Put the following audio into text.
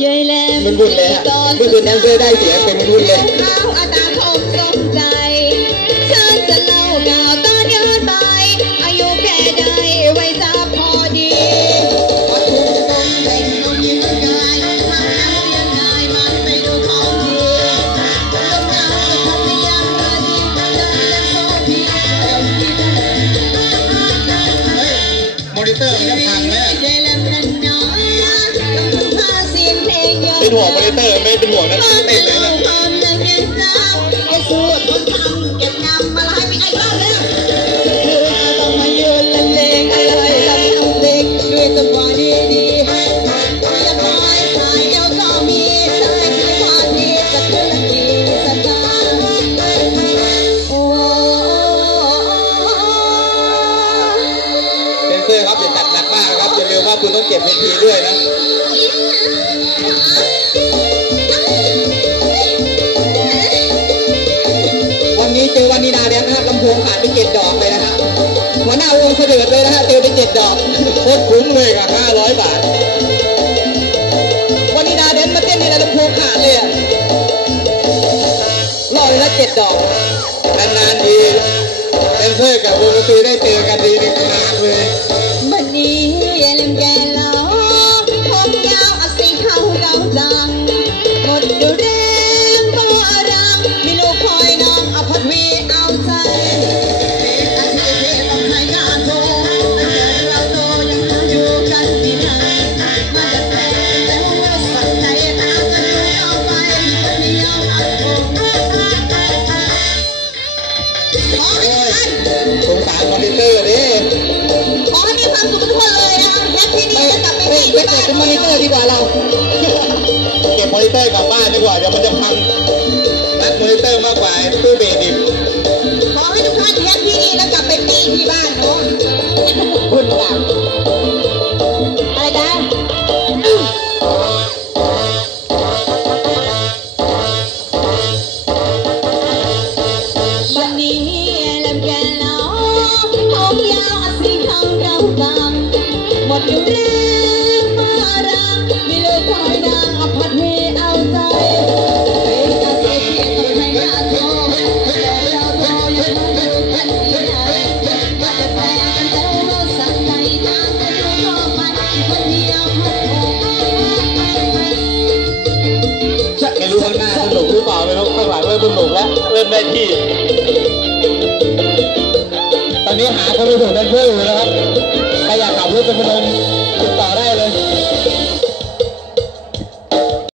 เย้ยแลมมันวุ่นเลยฮะเมื่อคืนแดนเซอร์ได้เสียงเป็นวุ่นเลยข้าวอาตาคมสมใจฉันจะเล่าก่าวตอนย้อนไปอายุแค่ใดไว้จะพอดีพอถูกตรงเบ่งนมยิ้มกายทำแล้วยังไงมันไปดูของดีเรื่องงานก็ทำให้ยังมาดีเดินเล่นโซพีเดินที่เดินมอนิเตอร์มันจะพังไเป็นห่วงมอนิเตอร์ไม่เป็นห่วงนะเต้นเลยนะ นะครับอย่าลืมว่าคุณต้องเก็บเวทีด้วยนะวันนี้เจอวันนีนาแล้วนะครับลำโพงขาดไปเจ็ดดอกเลยนะฮะหัวหน้าวงเสด็จเลยนะฮะเจอไปเจ็ดดอกโคตรคุ้มเลยกับห้าร้อยบาทวันนีนาเดนมาเต้นนี่นะลำโพงขาดเลยอะรอเละเจ็ดดอกนานๆทีเซนเซอร์กับวงดนตรีได้เจอกันดีหนึ่งครั้งาเกาจังหมดดูแรงก็รังมีลูกคอยน้องอภัทวีเอาใจอาทิตย์ที่ต้องให้งานโทรตั้งแต่เราโตยังอยู่กันที่ไหนมาแต่แต่แล้วว่าสักใจตามกันดูเอาไปคนเดียวอัดโทรขอให้ท่านสงสารมอนิเตอร์ดิ ไปเฮ้ยที่ไปบ้าเก็บนเป็นมอนิเตอร์ดีกว่าเรา เก็บมอนิเตอร์กลับบ้านดีกว่าเดี๋ยวมันจะพังรักมอนิเตอร์มากกว่าไอ้ตู้เบสดิบขอให้ทุกท่านแฮปปี้ดีแล้วกลับไปปี้ที่บ้านเนาะคุณหลังอะไรกันบัดนี้ลำแกลาผมยาวอาศัยเข้าเกาจังหมดอยู่แรงมารังมีลูกคอยนางอภัทวีเอาใจเป็นอาศัยที่ต้องให้งานโทรแต่เราโทรยังไม่รู้กันที่ไหนว่ สัดไม่รู้ทางหน้าสนุกหรือเปล่าไม่รู้ข้งหลังเริ่มสนุกแล้วเริ่มได้ที่ ตอนนี้หาคนไปส่งแดนเซอร์อยู่นะครับใครอยากขับรถไปพนมติดต่อได้เลย